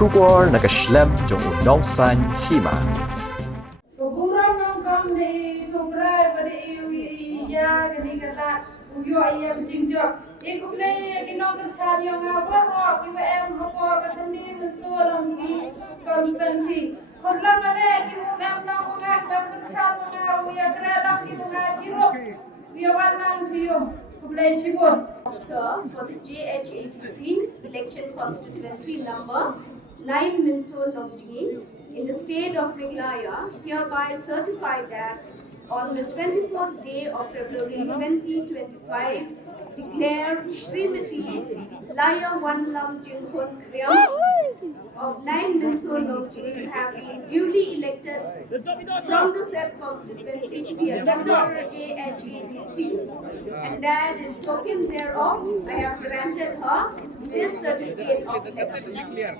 Shubor Nongjngi Nongsan Hima. Keburan nongkong di tungrai pada iya kini kata uyo iya berjingjok. Iku play kinong kerjaan yang ngawar roh kiwa hoko katani Mynso Nongjngi Constituency. Korlang ada kiwa nong ngak kerjaan ngawu ya kerelang kiwa ngajiruk. Uyo wanang tuyung. Sir, for the Jhadc election constituency number 9 Mynso Nongjngi in the state of Meghalaya, hereby certify that on the 24th day of February 2025, declare Srimati Laiawanlamjinghun Khynriam of 9 Mynso Nongjngi to have been duly elected from the said constituency to be a member of the Jhadc, and that in token thereof I have granted her this certificate of election.